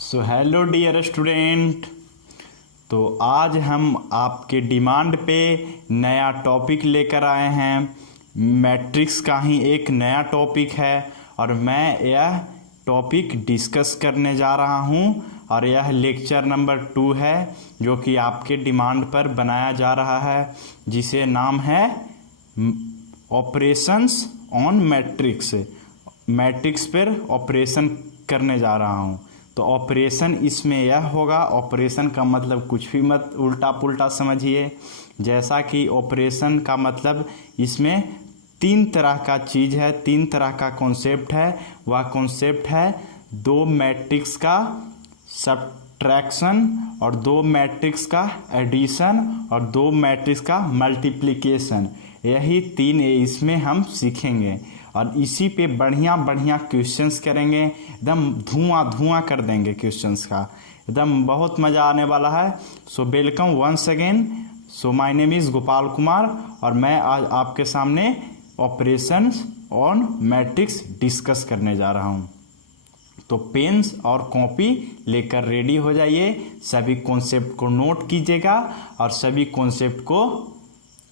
So hello dear student. तो आज हम आपके डिमांड पे नया टॉपिक लेकर आए हैं। मैट्रिक्स का ही एक नया टॉपिक है और मैं यह टॉपिक डिस्कस करने जा रहा हूं और यह लेक्चर नंबर 2 है जो कि आपके डिमांड पर बनाया जा रहा है, जिसे नाम है ऑपरेशंस ऑन मैट्रिक्स। मैट्रिक्स पर ऑपरेशन करने जा रहा हूं। तो ऑपरेशन इसमें यह होगा, ऑपरेशन का मतलब कुछ भी मत उल्टा पुल्टा समझिए। जैसा कि ऑपरेशन का मतलब इसमें तीन तरह का चीज़ है, तीन तरह का कॉन्सेप्ट है। वह कॉन्सेप्ट है दो मैट्रिक्स का सब्ट्रैक्शन और दो मैट्रिक्स का एडिशन और दो मैट्रिक्स का मल्टीप्लिकेशन। यही तीन इसमें हम सीखेंगे और इसी पे बढ़िया बढ़िया क्वेश्चंस करेंगे। एकदम धुआं कर देंगे क्वेश्चंस का, एकदम बहुत मज़ा आने वाला है। So welcome once again. So my name is Gopal Kumar और मैं आज आपके सामने ऑपरेशंस ऑन मैट्रिक्स डिस्कस करने जा रहा हूँ। तो पेन्स और कॉपी लेकर रेडी हो जाइए। सभी कॉन्सेप्ट को नोट कीजिएगा और सभी कॉन्सेप्ट को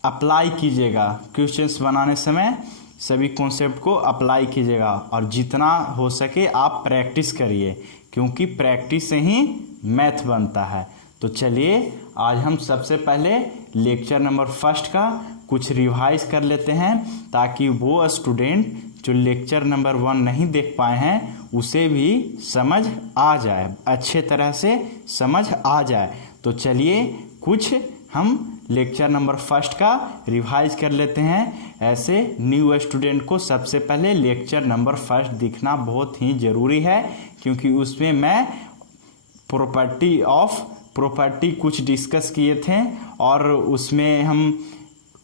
अप्लाई कीजिएगा। क्वेश्चंस बनाने समय सभी कॉन्सेप्ट को अप्लाई कीजिएगा और जितना हो सके आप प्रैक्टिस करिए, क्योंकि प्रैक्टिस से ही मैथ बनता है। तो चलिए आज हम सबसे पहले लेक्चर नंबर 1 का कुछ रिवाइज कर लेते हैं, ताकि वो स्टूडेंट जो लेक्चर नंबर 1 नहीं देख पाए हैं उसे भी समझ आ जाए, अच्छे तरह से समझ आ जाए। तो चलिए कुछ हम लेक्चर नंबर 1 का रिवाइज कर लेते हैं। ऐसे न्यू स्टूडेंट को सबसे पहले लेक्चर नंबर 1 दिखना बहुत ही ज़रूरी है, क्योंकि उसमें मैं प्रॉपर्टी कुछ डिस्कस किए थे और उसमें हम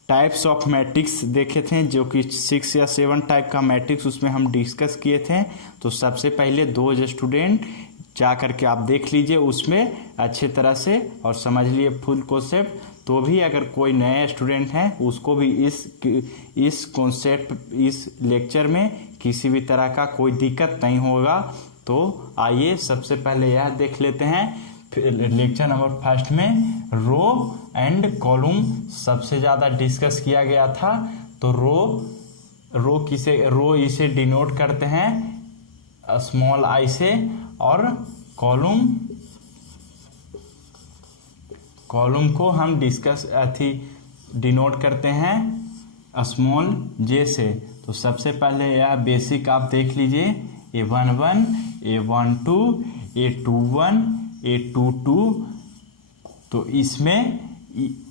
टाइप्स ऑफ मैट्रिक्स देखे थे, जो कि 6 या 7 टाइप का मैट्रिक्स उसमें हम डिस्कस किए थे। तो सबसे पहले दो स्टूडेंट जा करके आप देख लीजिए उसमें अच्छे तरह से और समझ लिए फुल कॉन्सेप्ट। तो भी अगर कोई नए स्टूडेंट हैं उसको भी इस कॉन्सेप्ट इस लेक्चर में किसी भी तरह का कोई दिक्कत नहीं होगा। तो आइए सबसे पहले यह देख लेते हैं। लेक्चर नंबर 1 में रो एंड कॉलम सबसे ज़्यादा डिस्कस किया गया था। तो रो इसे डिनोट करते हैं स्मॉल आई से, और कॉलम को हम डिनोट करते हैं स्मॉल जे से। तो सबसे पहले यह बेसिक आप देख लीजिए, A11, A12, A21, A22। तो इसमें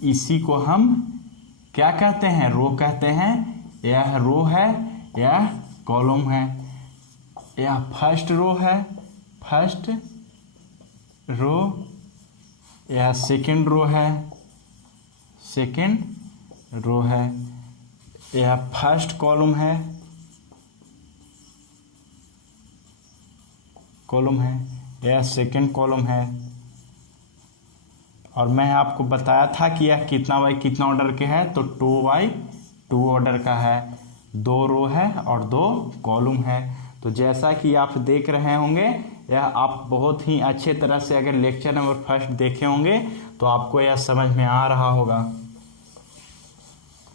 इसी को हम क्या कहते हैं? रो कहते हैं। यह रो है, यह कॉलम है। यह फर्स्ट रो है, फर्स्ट रो। यह सेकंड रो है, सेकंड रो है। यह फर्स्ट कॉलम है, यह सेकंड कॉलम है। और मैं आपको बताया था कि यह कितना बाई कितना ऑर्डर के है, तो 2x2 ऑर्डर का है। 2 रो है और 2 कॉलम है। तो जैसा कि आप देख रहे होंगे, यह आप बहुत ही अच्छे तरह से अगर लेक्चर नंबर 1 देखे होंगे तो आपको यह समझ में आ रहा होगा।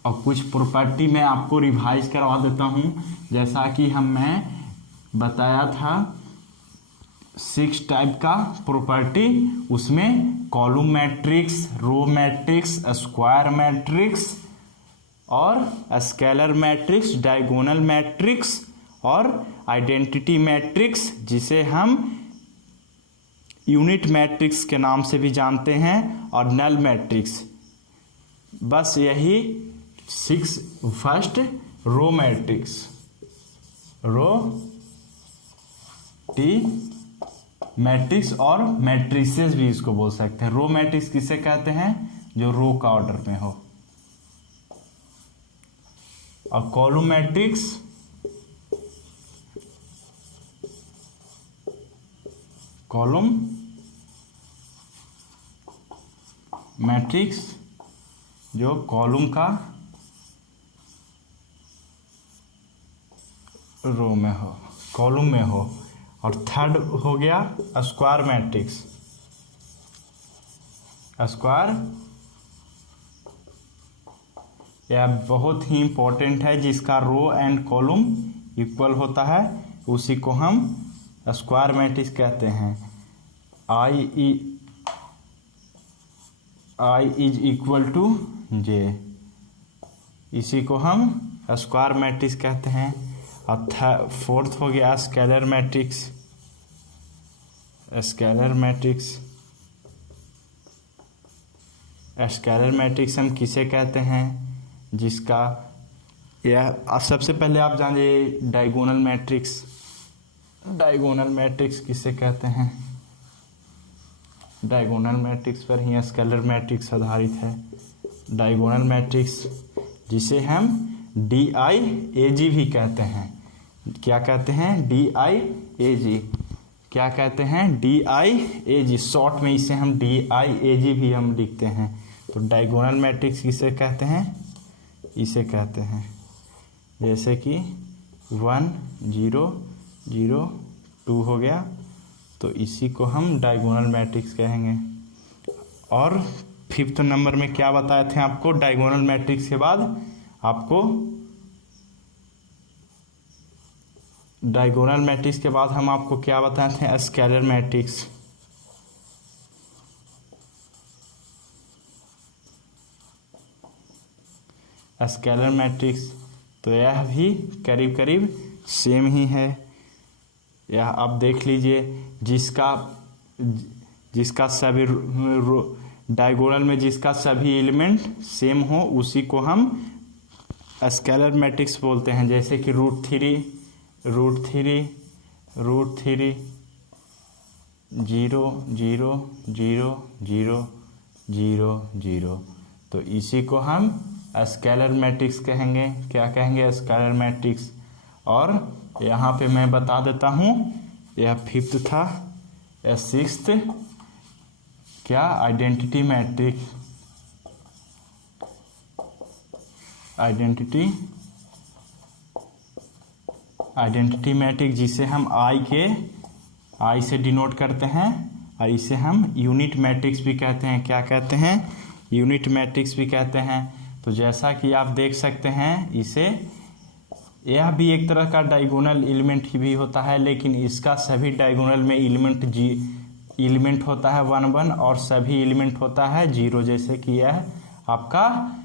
और कुछ प्रॉपर्टी मैं आपको रिवाइज करवा देता हूँ। जैसा कि मैं बताया था 6 टाइप का प्रॉपर्टी, उसमें column matrix, row matrix, square matrix और स्केलर मैट्रिक्स, डायगोनल मैट्रिक्स और आइडेंटिटी मैट्रिक्स, जिसे हम यूनिट मैट्रिक्स के नाम से भी जानते हैं, और नल मैट्रिक्स। बस यही 6 first row matrix, row T matrix और मैट्रिसेस भी इसको बोल सकते हैं। रो मैट्रिक्स किसे कहते हैं? जो रो का ऑर्डर में हो। और कॉलम मैट्रिक्स, कॉलम मैट्रिक्स जो कॉलम का रो में हो, कॉलम में हो। और थर्ड हो गया स्क्वायर मैट्रिक्स। स्क्वायर यह बहुत ही इंपॉर्टेंट है, जिसका रो एंड कॉलम इक्वल होता है, उसी को हम स्क्वायर मैट्रिक्स कहते हैं। I is equal to J, इसी को हम स्क्वायर मैट्रिक्स कहते हैं। और फोर्थ हो गया scalar matrix. Scalar matrix, scalar matrix हम किसे कहते हैं, जिसका यह सबसे पहले आप जानिए डायगोनल मैट्रिक्स। डायगोनल मैट्रिक्स किसे कहते हैं, डायगोनल मैट्रिक्स पर ही स्केलर मैट्रिक्स आधारित है। डायगोनल मैट्रिक्स जिसे हम DIAG भी कहते हैं। क्या कहते हैं, DIAG। क्या कहते हैं, DIAG, शॉर्ट में इसे हम DIAG भी हम लिखते हैं। तो डायगोनल मैट्रिक्स किसे कहते हैं, इसे कहते हैं। जैसे कि 1 0 0 2 हो गया, तो इसी को हम डायगोनल मैट्रिक्स कहेंगे। और फिफ्थ नंबर में क्या बताए थे आपको, डायगोनल मैट्रिक्स के बाद आपको डायगोनल मैट्रिक्स के बाद हम आपको क्या बताए थे, स्केलर मैट्रिक्स। स्केलर मैट्रिक्स तो यह भी करीब करीब सेम ही है। यह आप देख लीजिए, जिसका सभी डायगोनल में जिसका सभी एलिमेंट सेम हो, उसी को हम स्केलर मैट्रिक्स बोलते हैं। जैसे कि √3 0 0 0 0 0 0, तो इसी को हम स्केलर मैट्रिक्स कहेंगे। क्या कहेंगे, स्केलर मैट्रिक्स। और यहाँ पे मैं बता देता हूँ, यह फिफ्थ था। यह सिक्स्थ क्या, आइडेंटिटी मैट्रिक्स। आइडेंटिटी मैट्रिक्स जिसे हम आई से डिनोट करते हैं, और इसे हम यूनिट मैट्रिक्स भी कहते हैं। क्या कहते हैं, यूनिट मैट्रिक्स भी कहते हैं। तो जैसा कि आप देख सकते हैं, इसे यह भी एक तरह का डायगोनल एलिमेंट ही भी होता है, लेकिन इसका सभी डायगोनल में एलिमेंट होता है 1 1 और सभी एलिमेंट होता है 0। जैसे कि यह आपका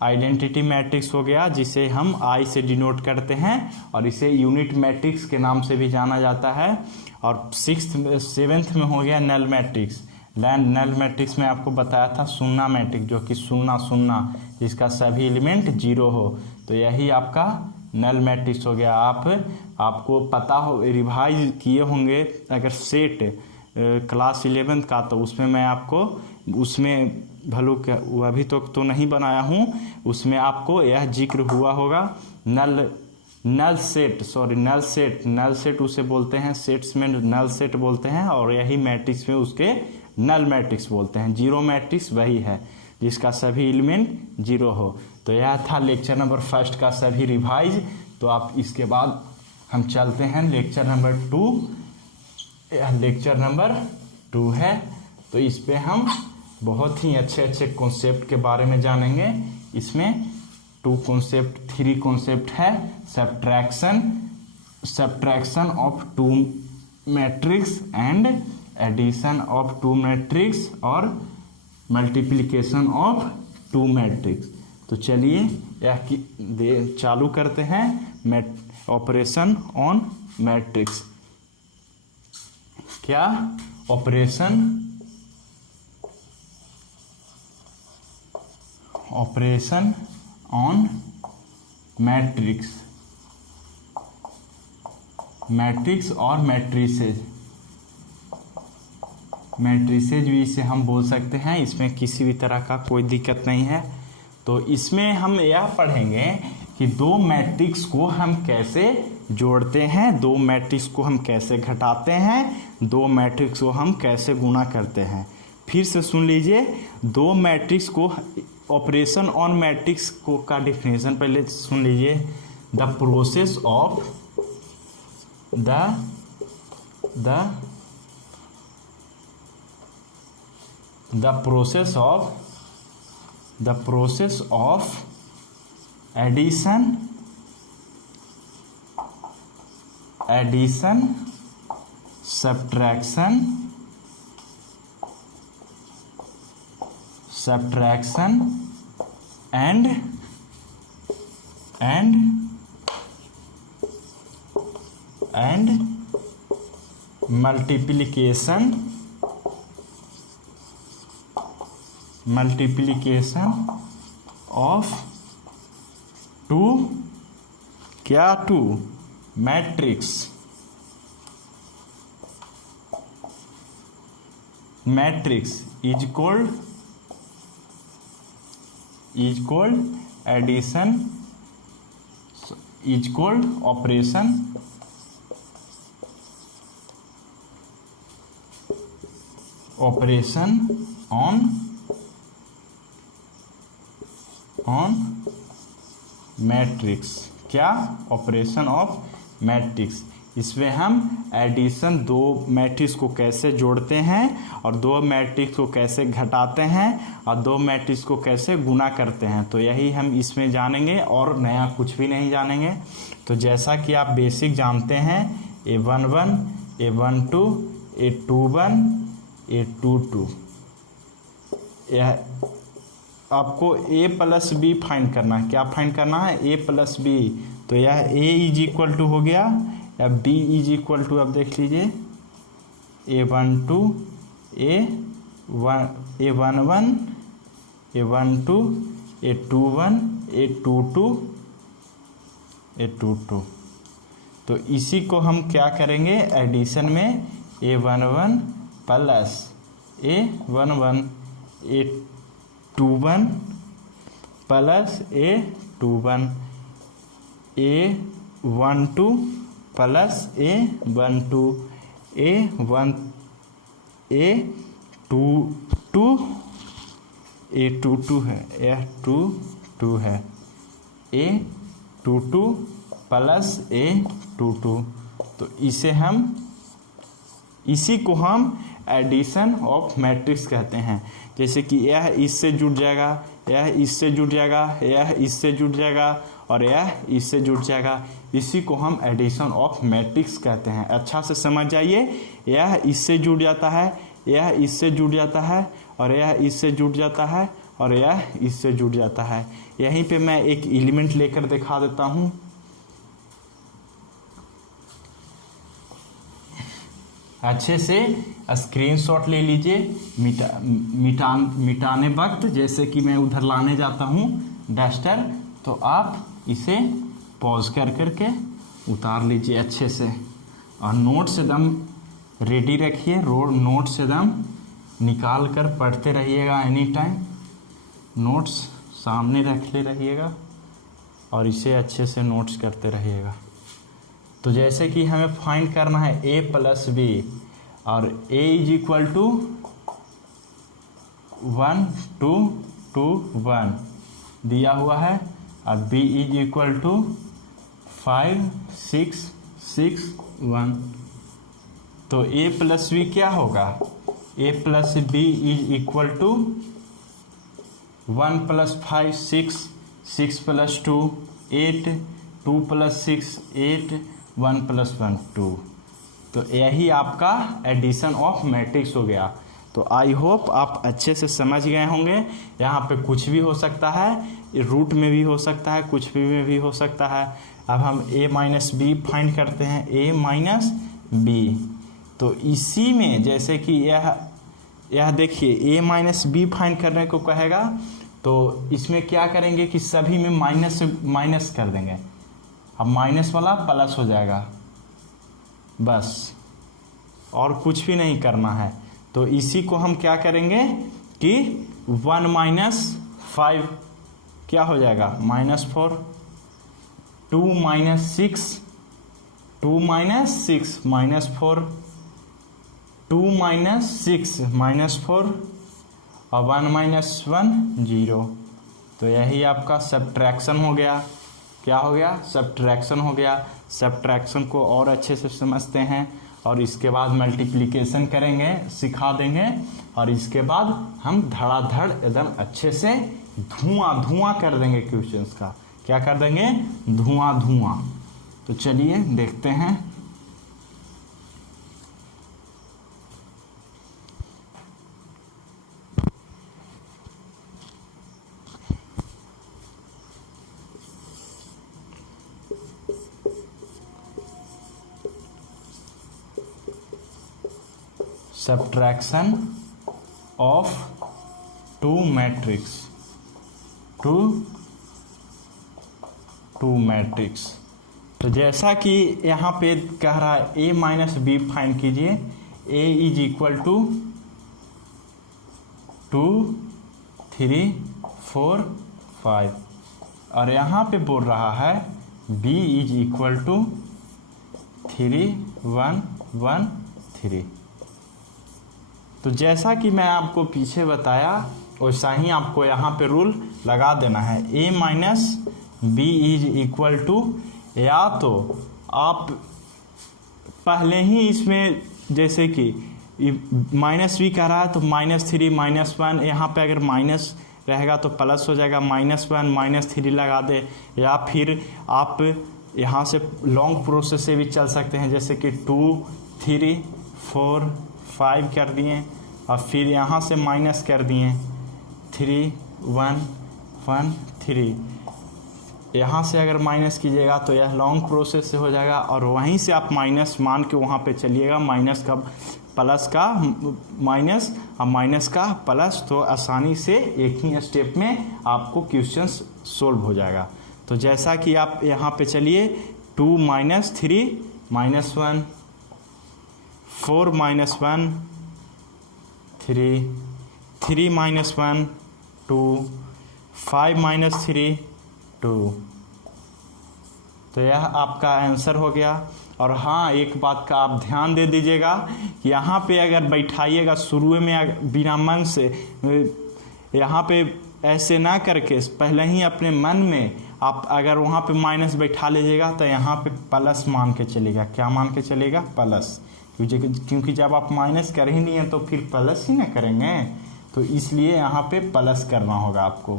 आइडेंटिटी मैट्रिक्स हो गया, जिसे हम आई से डिनोट करते हैं, और इसे यूनिट मैट्रिक्स के नाम से भी जाना जाता है। और सेवेंथ में हो गया नल मैट्रिक्स। नल मैट्रिक्स में आपको बताया था शून्य मैट्रिक्स, जो कि 0 0, जिसका सभी एलिमेंट 0 हो, तो यही आपका नल मैट्रिक्स हो गया। आपको पता हो, रिवाइज किए होंगे अगर सेट क्लास 11 का, तो उसमें मैं आपको उसमें भलो वो अभी तो नहीं बनाया हूँ, उसमें आपको यह जिक्र हुआ होगा। नल सेट उसे बोलते हैं, सेट्स में नल सेट बोलते हैं, और यही मैट्रिक्स में उसके नल मैट्रिक्स बोलते हैं। 0 मैट्रिक्स वही है जिसका सभी एलिमेंट 0 हो। तो यह था लेक्चर नंबर 1 का सभी रिवाइज। तो आप इसके बाद हम चलते हैं लेक्चर नंबर 2। यह लेक्चर नंबर 2 है, तो इस पे हम बहुत ही अच्छे कॉन्सेप्ट के बारे में जानेंगे। इसमें 3 कॉन्सेप्ट है, subtraction of 2 matrix and addition of 2 matrix और मल्टीप्लिकेशन ऑफ 2 मैट्रिक्स। तो चलिए यह चालू करते हैं ऑपरेशन ऑन मैट्रिक्स। क्या, ऑपरेशन ऑन मैट्रिक्स और मैट्रिसेज भी इसे हम बोल सकते हैं। इसमें किसी भी तरह का कोई दिक्कत नहीं है। तो इसमें हम यह पढ़ेंगे कि 2 मैट्रिक्स को हम कैसे जोड़ते हैं, 2 मैट्रिक्स को हम कैसे घटाते हैं, 2 मैट्रिक्स को हम कैसे गुणा करते हैं। फिर से सुन लीजिए, 2 मैट्रिक्स को ऑपरेशन ऑन मैट्रिक्स को का डिफिनेशन पहले सुन लीजिए। The process of the process of addition, subtraction and multiplication of two matrix is called addition, is called operation on matrix. क्या? Operation of matrix. इसमें हम एडिशन दो मैट्रिक्स को कैसे जोड़ते हैं और दो मैट्रिक्स को कैसे घटाते हैं और दो मैट्रिक्स को कैसे गुना करते हैं, तो यही हम इसमें जानेंगे और नया कुछ भी नहीं जानेंगे। तो जैसा कि आप बेसिक जानते हैं A11, A12, A21, A22, यह आपको a प्लस बी फाइंड करना है। क्या फाइंड करना है? a plus B. तो यह a इज इक्वल टू हो गया या b इज इक्वल टू, अब देख लीजिए A12, A11, A12, A21, A22। तो इसी को हम क्या करेंगे एडिशन में A11 plus A11, A21 plus A21, A12 plus A12, A22 है, A22 है, A22 प्लस A22। तो इसी को हम एडिशन ऑफ मैट्रिक्स कहते हैं। जैसे कि यह इससे जुड़ जाएगा, यह इससे जुड़ जाएगा, यह इससे जुड़ जाएगा और यह इससे जुड़ जाएगा। इसी को हम एडिशन ऑफ मैट्रिक्स कहते हैं। अच्छा से समझ जाइए, यह इससे जुड़ जाता है, यह इससे जुड़ जाता है और यह इससे जुड़ जाता है और यह इससे जुड़ जाता है। यहीं पे मैं एक एलिमेंट लेकर दिखा देता हूँ। अच्छे से स्क्रीनशॉट ले लीजिए मिटाने वक्त, जैसे कि मैं उधर लाने जाता हूँ डस्टर, तो आप इसे पॉज कर करके उतार लीजिए अच्छे से और नोट्स एकदम रेडी रखिए। नोट्स एकदम निकाल कर पढ़ते रहिएगा, एनी टाइम नोट्स सामने रखते रहिएगा और इसे अच्छे से नोट्स करते रहिएगा। तो जैसे कि हमें फाइंड करना है a प्लस बी और a इज इक्वल टू 1 2 2 1 दिया हुआ है और b इज इक्वल टू 5 6 6 1। तो a प्लस बी क्या होगा? a plus B is equal to 1 plus 5 6, 6 plus 2 8, 2 plus 6 8, 1 plus 1 2। तो यही आपका एडिशन ऑफ मैट्रिक्स हो गया। तो आई होप आप अच्छे से समझ गए होंगे। यहाँ पे कुछ भी हो सकता है, रूट में भी हो सकता है, कुछ भी में भी हो सकता है। अब हम a माइनस बी फाइंड करते हैं, a माइनस बी। तो इसी में जैसे कि यह देखिए a माइनस बी फाइंड करने को कहेगा, तो इसमें क्या करेंगे कि सभी में माइनस से माइनस कर देंगे। अब माइनस वाला प्लस हो जाएगा, बस और कुछ भी नहीं करना है। तो इसी को हम क्या करेंगे कि 1 माइनस 5 क्या हो जाएगा? -4, 2 माइनस 6, 2 माइनस 6 -4, 2 माइनस 6 -4 और 1 माइनस 1 0। तो यही आपका सब्ट्रैक्शन हो गया। क्या हो गया? सब्ट्रैक्शन हो गया। सब्ट्रैक्शन को और अच्छे से समझते हैं और इसके बाद मल्टीप्लिकेशन करेंगे, सिखा देंगे, और इसके बाद हम धड़ाधड़ एकदम अच्छे से धुआं धुआं कर देंगे क्वेश्चंस का। क्या कर देंगे? धुआं धुआं। तो चलिए देखते हैं। Subtraction of two matrix तो जैसा कि यहाँ पे कह रहा है a माइनस बी फाइंड कीजिए। a इज इक्वल टू 2 3 4 5 और यहाँ पे बोल रहा है b इज इक्वल टू 3 1 1 3। तो जैसा कि मैं आपको पीछे बताया वैसा ही आपको यहाँ पे रूल लगा देना है। a minus B is equal to, या तो आप पहले ही इसमें जैसे कि माइनस भी कह रहा है तो -3 -1, यहाँ पे अगर माइनस रहेगा तो प्लस हो जाएगा, -1 -3 लगा दे, या फिर आप यहाँ से लॉन्ग प्रोसेस से भी चल सकते हैं, जैसे कि 2 3 4 5 कर दिए और फिर यहाँ से माइनस कर दिए 3 1 1 3। यहाँ से अगर माइनस कीजिएगा तो यह लॉन्ग प्रोसेस से हो जाएगा, और वहीं से आप माइनस मान के वहाँ पे चलिएगा, माइनस का प्लस का माइनस और माइनस का प्लस, तो आसानी से एक ही स्टेप में आपको क्वेश्चंस सोल्व हो जाएगा। तो जैसा कि आप यहाँ पे चलिए 2 -3 -1 4 -1 3 3 -1 2 5 -3 2। तो यह आपका आंसर हो गया। और हाँ, एक बात का आप ध्यान दे दीजिएगा कि यहाँ पे अगर बैठाइएगा शुरू में बिना मन से, यहाँ पे ऐसे ना करके पहले ही अपने मन में आप अगर वहाँ पे माइनस बैठा लीजिएगा तो यहाँ पे प्लस मान के चलेगा। क्या मान के चलेगा? प्लस। क्योंकि जब आप माइनस कर ही नहीं है तो फिर प्लस ही ना करेंगे, तो इसलिए यहाँ पे प्लस करना होगा आपको।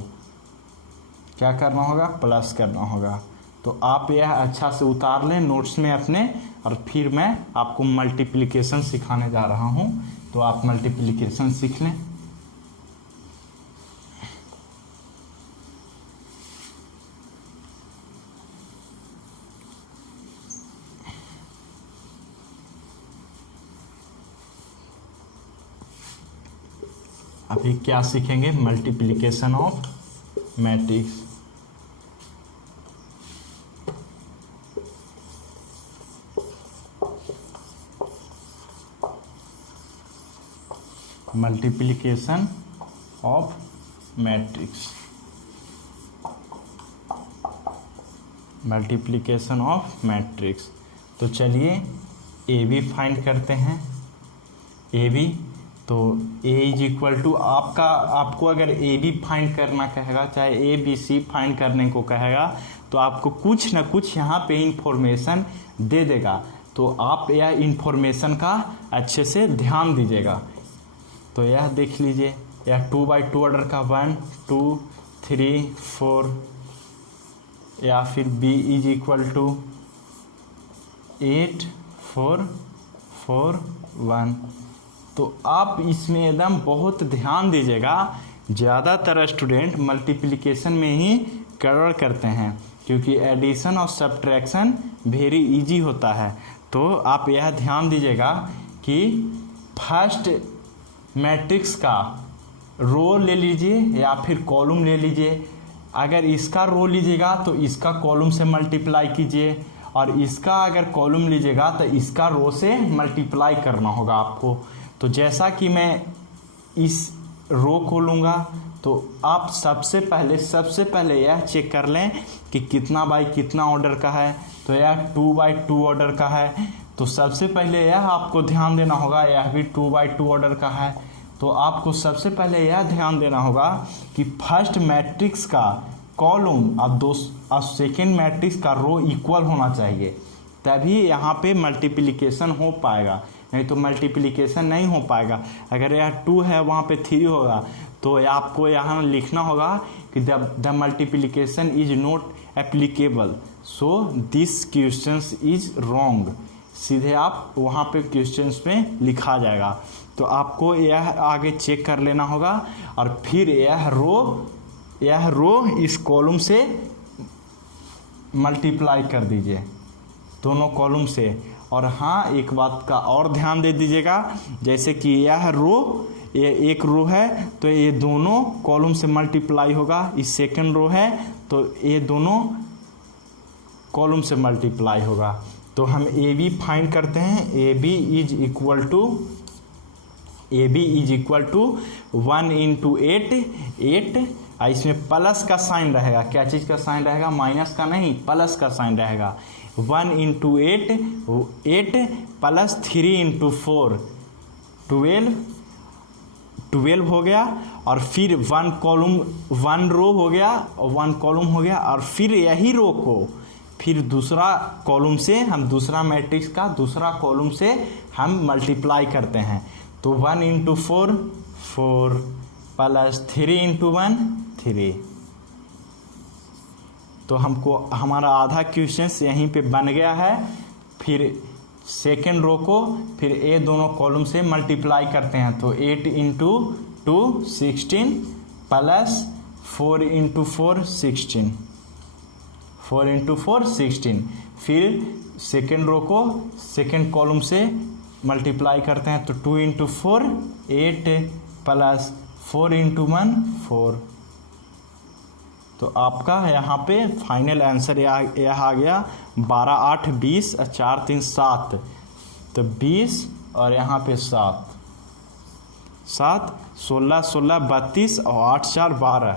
क्या करना होगा? प्लस करना होगा। तो आप यह अच्छा से उतार लें नोट्स में अपने, और फिर मैं आपको मल्टीप्लिकेशन सिखाने जा रहा हूँ, तो आप मल्टीप्लिकेशन सीख लें। अभी क्या सीखेंगे? Multiplication of matrix. Multiplication of matrix, multiplication of matrix. तो चलिए ए बी फाइंड करते हैं। ए बी, तो a इज इक्वल टू आपको अगर ए बी फाइंड करना कहेगा, चाहे ए बी सी फाइंड करने को कहेगा, तो आपको कुछ ना कुछ यहाँ पे इंफॉर्मेशन दे देगा। तो आप यह इंफॉर्मेशन का अच्छे से ध्यान दीजिएगा। तो यह देख लीजिए, यह 2 बाई 2 ऑर्डर का 1 2 3 4, या फिर b इज इक्वल टू 8 4 4 1। तो आप इसमें एकदम बहुत ध्यान दीजिएगा। ज़्यादातर स्टूडेंट मल्टीप्लिकेशन में ही गड़बड़ करते हैं, क्योंकि एडिशन और सब्ट्रैक्शन वेरी इजी होता है। तो आप यह ध्यान दीजिएगा कि फर्स्ट मैट्रिक्स का रो ले लीजिए या फिर कॉलम ले लीजिए। अगर इसका रो लीजिएगा तो इसका कॉलम से मल्टीप्लाई कीजिए, और इसका अगर कॉलम लीजिएगा तो इसका रो से मल्टीप्लाई करना होगा आपको। तो जैसा कि मैं इस रो को लूँगा, तो आप सबसे पहले यह चेक कर लें कि कितना बाई कितना ऑर्डर का है। तो यह 2 बाई 2 ऑर्डर का है, तो सबसे पहले यह आपको ध्यान देना होगा, यह भी 2 बाई 2 ऑर्डर का है। तो आपको सबसे पहले यह ध्यान देना होगा कि फर्स्ट मैट्रिक्स का कॉलम और सेकेंड मैट्रिक्स का रो इक्वल होना चाहिए। तभी यहाँ पे मल्टीप्लिकेशन हो पाएगा, नहीं तो मल्टीप्लिकेशन नहीं हो पाएगा। अगर यह 2 है वहाँ पे 3 होगा तो आपको यहाँ लिखना होगा कि the multiplication is not applicable, so this questions is wrong. सीधे आप वहाँ पे क्वेश्चंस में लिखा जाएगा। तो आपको यह आगे चेक कर लेना होगा और फिर यह रो इस कॉलम से मल्टीप्लाई कर दीजिए, दोनों कॉलम से। और हाँ, एक बात का और ध्यान दे दीजिएगा, जैसे कि यह रो, ये एक रो है तो ये दोनों कॉलम से मल्टीप्लाई होगा, इस सेकंड रो है तो ये दोनों कॉलम से मल्टीप्लाई होगा। तो हम ए बी फाइंड करते हैं। A B is equal to 1 into 8, इसमें प्लस का साइन रहेगा। क्या चीज़ का साइन रहेगा? माइनस का नहीं, प्लस का साइन रहेगा। 1 इंटू 8 प्लस 3 इंटू 4 12 हो गया। और फिर 1 रो हो गया और 1 कॉलम हो गया। और फिर यही रो को फिर दूसरा कॉलम से हम दूसरा मैट्रिक्स का दूसरा कॉलम से हम मल्टीप्लाई करते हैं। तो 1 इंटू 4 4 प्लस 3 इंटू 1 3। तो हमको हमारा आधा क्वेश्चन यहीं पे बन गया है। फिर सेकेंड रो को फिर ए दोनों कॉलम से मल्टीप्लाई करते हैं। तो 8 इंटू 2 16 प्लस 4 इंटू 4 16, 4 इंटू 4 16। फिर सेकेंड रो को सेकेंड कॉलम से मल्टीप्लाई करते हैं। तो 2 इंटू 4 8 प्लस 4 इंटू 1 4। तो आपका यहाँ पे फाइनल आंसर यह आ गया 12 8 20 और 4 3 7। तो 20 और यहाँ पे 7 16 16 32 और 8 4 12।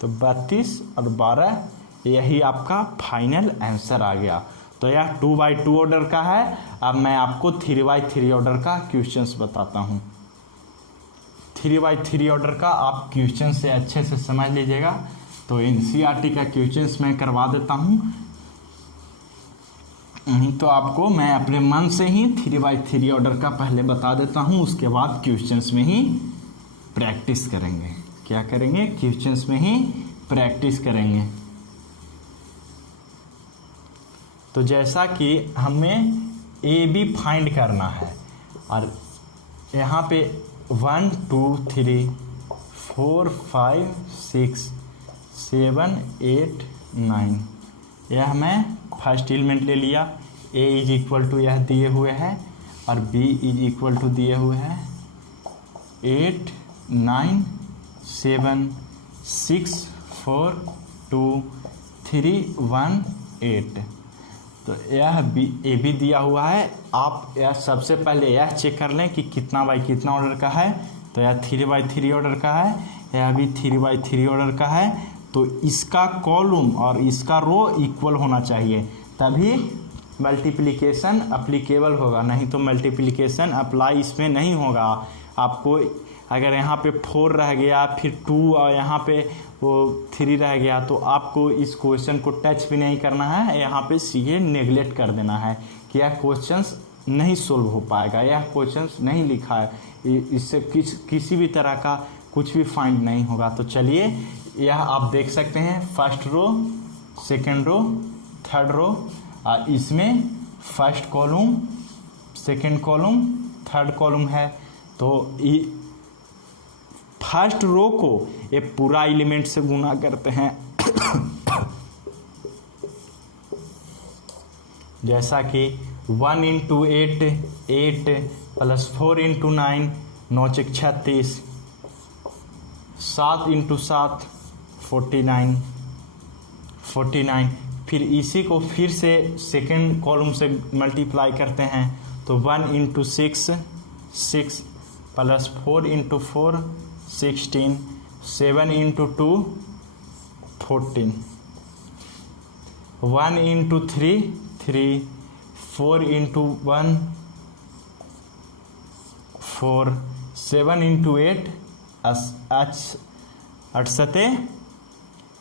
तो 32 और 12 यही आपका फाइनल आंसर आ गया। तो यह 2x2 ऑर्डर का है। अब मैं आपको 3x3 ऑर्डर का क्वेश्चंस बताता हूँ। 3x3 ऑर्डर का आप क्वेश्चन से अच्छे से समझ लीजिएगा। तो एनसीईआरटी का क्वेश्चंस मैं करवा देता हूँ, नहीं तो आपको मैं अपने मन से ही 3x3 ऑर्डर का पहले बता देता हूँ, उसके बाद क्वेश्चंस में ही प्रैक्टिस करेंगे। क्या करेंगे? क्वेश्चंस में ही प्रैक्टिस करेंगे। तो जैसा कि हमें ए बी फाइंड करना है और यहाँ पे 1 2 3 4 5 6 7 8 9, यह मैं फर्स्ट एलिमेंट ले लिया। ए इज इक्वल टू यह दिए हुए है और बी इज इक्वल टू दिए हुए है 8 9 7 6 4 2 3 1 8। तो यह ए बी दिया हुआ है। आप यह सबसे पहले यह चेक कर लें कि कितना बाई कितना ऑर्डर का है। तो यह 3x3 ऑर्डर का है, यह भी 3x3 ऑर्डर का है। तो इसका कॉलम और इसका रो इक्वल होना चाहिए, तभी मल्टीप्लिकेशन अप्लीकेबल होगा, नहीं तो मल्टीप्लिकेशन अप्लाई इसमें नहीं होगा। आपको अगर यहाँ पे 4 रह गया फिर 2 और यहाँ पे वो 3 रह गया तो आपको इस क्वेश्चन को टच भी नहीं करना है, यहाँ पे सीधे नेगलेक्ट कर देना है कि यह क्वेश्चंस नहीं सोल्व हो पाएगा, यह क्वेश्चंस नहीं लिखा है, इससे किसी भी तरह का कुछ भी फाइंड नहीं होगा। तो चलिए यह आप देख सकते हैं first row, second row, third row और इसमें first column, second column, third column है। तो फर्स्ट रो को ये पूरा एलिमेंट से गुना करते हैं जैसा कि 1 इंटू 8 8 प्लस 4 इंटू 9 9 चक 36, 7 इंटू 7 49। फिर इसी को फिर से सेकेंड कॉलम से मल्टीप्लाई करते हैं। तो 1 into 6 6 plus 4 into 4 16, 7 into 2 14, 1 into 3 3, 4 into 1 4, 7 into 8 8 सते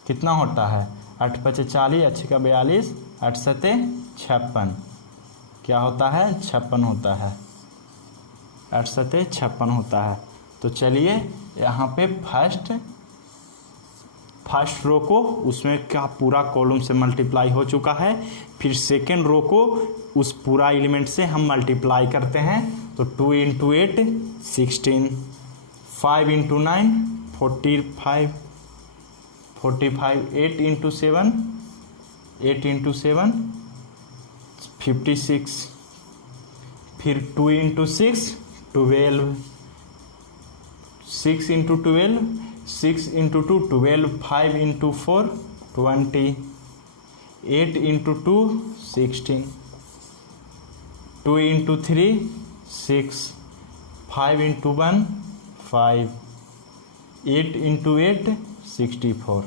कितना होता है? 8 5 40, 8 का 42, 8 सते 56, क्या होता है 56 होता है, 68 56 होता है। तो चलिए यहाँ पे फर्स्ट रो को उसमें क्या पूरा कॉलम से मल्टीप्लाई हो चुका है, फिर सेकेंड रो को उस पूरा एलिमेंट से हम मल्टीप्लाई करते हैं। तो 2 × 8 16, 5 × 9 45, 8 × 7 56, फिर 2 × 6 12, 6 × 12 6 × 2 12, 5 × 4 20, 8 × 2 16, 2 × 3 6, 5 × 1 5, 8 × 8 64।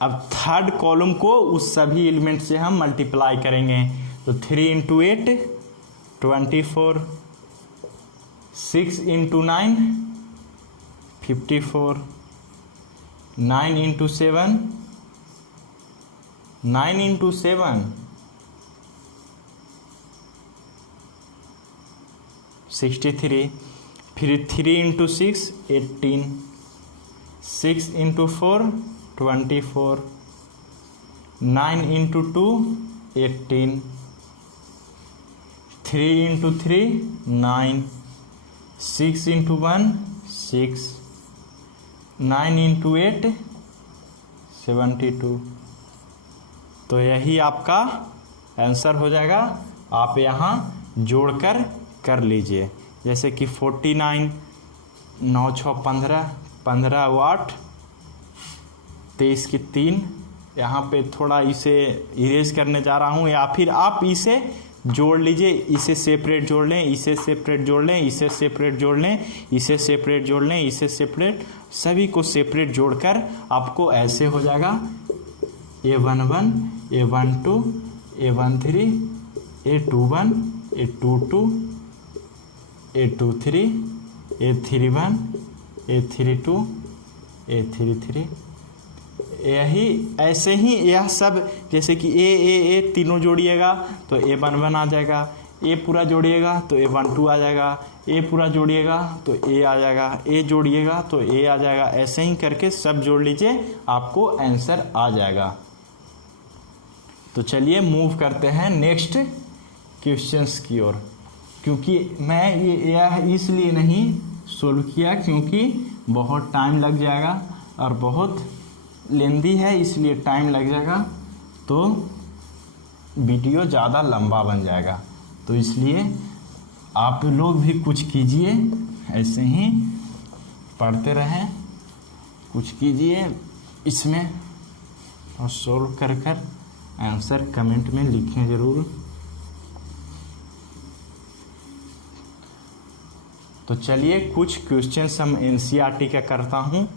अब थर्ड कॉलम को उस सभी एलिमेंट से हम मल्टीप्लाई करेंगे। तो 3 × 8 24, 6 × 9 54, 9 × 7 63, फिर 3 × 6 18, 6 × 4 24, 9 × 2 18, 3 × 3 9, 6 × 1 6, 9 × 8 72। तो यही आपका आंसर हो जाएगा। आप यहाँ जोड़कर कर लीजिए, जैसे कि 49, 9 6 15, 15 8, 23 की 3। यहाँ पे थोड़ा इसे इरेज करने जा रहा हूँ, या फिर आप इसे जोड़ लीजिए, इसे सेपरेट जोड़ लें, इसे सेपरेट जोड़ लें, इसे सेपरेट जोड़ लें, इसे सेपरेट जोड़ लें, इसे सेपरेट, सभी को सेपरेट जोड़कर आपको ऐसे हो जाएगा A11, A12, A13, A21, A22, A23, A31, A32, A33। यही ऐसे ही यह सब, जैसे कि ए तीनों जोड़िएगा तो A11 आ जाएगा, ए पूरा जोड़िएगा तो A12 आ जाएगा, ए पूरा जोड़िएगा तो ए आ जाएगा, ए जोड़िएगा तो ए आ जाएगा। ऐसे ही करके सब जोड़ लीजिए, आपको आंसर आ जाएगा। तो चलिए मूव करते हैं नेक्स्ट क्वेश्चंस की ओर। क्योंकि मैं यह इसलिए नहीं सोल्व किया क्योंकि बहुत टाइम लग जाएगा और बहुत लेंदी है, इसलिए टाइम लग जाएगा, तो वीडियो ज़्यादा लंबा बन जाएगा। तो इसलिए आप लोग भी कुछ कीजिए, ऐसे ही पढ़ते रहें, कुछ कीजिए इसमें और सोल्व कर कर आंसर कमेंट में लिखें ज़रूर। तो चलिए कुछ क्वेश्चंस हम NCERT का करता हूँ